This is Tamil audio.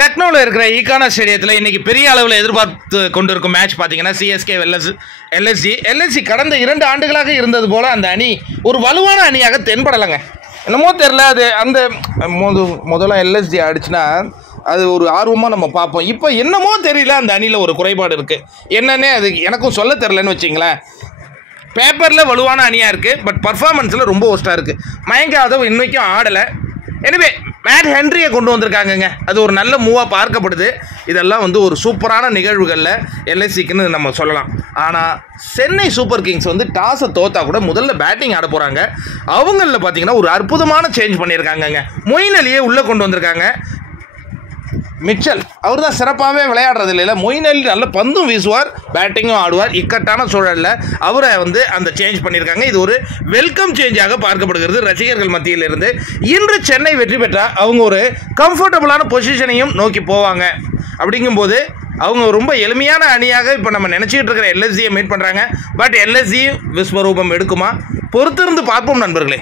லக்னோவில் இருக்கிற ஈகானா ஸ்டேடியத்தில் இன்றைக்கி பெரிய அளவில் எதிர்பார்த்து கொண்டிருக்கும் மேட்ச் பார்த்தீங்கன்னா சிஎஸ்கே எல்எஸ்சி கடந்த 2 ஆண்டுகளாக இருந்தது போல் அந்த அணி ஒரு வலுவான அணியாக தென்படலைங்க. என்னமோ தெரில, அது அந்த முதல்ல எல்எஸ்டி ஆடிச்சுன்னா அது ஒரு ஆர்வமாக நம்ம பார்ப்போம். இப்போ என்னமோ தெரியல, அந்த அணியில் ஒரு குறைபாடு இருக்குது. என்னன்னே அது எனக்கும் சொல்ல தெரிலன்னு வச்சிங்களேன். பேப்பரில் வலுவான அணியாக இருக்குது, பட் பர்ஃபார்மன்ஸில் ரொம்ப ஒஸ்ட்டாக இருக்குது. மயங்க் யாதவ் இன்னைக்கும் ஆடலை. எனிவே மேட் ஹென்ரியை கொண்டு வந்திருக்காங்கங்க, அது ஒரு நல்ல மூவாக பார்க்கப்படுது. இதெல்லாம் ஒரு சூப்பரான நிகழ்வுகளில் எல்எஸ்சிக்குன்னு நம்ம சொல்லலாம். ஆனால் சென்னை சூப்பர் கிங்ஸ் டாஸை தோத்தா கூட முதல்ல பேட்டிங் ஆட போகிறாங்க. அவங்களில் பார்த்தீங்கன்னா ஒரு அற்புதமான சேஞ்ச் பண்ணியிருக்காங்கங்க. மொயின் அலியை உள்ளே கொண்டு வந்திருக்காங்க. மிச்சல் அவர் தான் சிறப்பாகவே விளையாடுறது இல்லைல்ல. மொயின் அலி நல்ல பந்தும் வீசுவார், பேட்டிங்கும் ஆடுவார். இக்கட்டான சூழலில் அவரை அந்த சேஞ்ச் பண்ணியிருக்காங்க. இது ஒரு வெல்கம் சேஞ்சாக பார்க்கப்படுகிறது ரசிகர்கள் மத்தியிலிருந்து. இன்று சென்னை வெற்றி பெற்றால் அவங்க ஒரு கம்ஃபர்டபுளான பொசிஷனையும் நோக்கி போவாங்க. அப்படிங்கும்போது அவங்க ரொம்ப எளிமையான அணியாக இப்போ நம்ம நினச்சிக்கிட்டு இருக்கிற எல்எஸ்சியை மீட் பண்ணுறாங்க. பட் எல்எஸ்சி விஸ்வரூபம் எடுக்குமா? பொறுத்திருந்து பார்ப்போம் நண்பர்களே.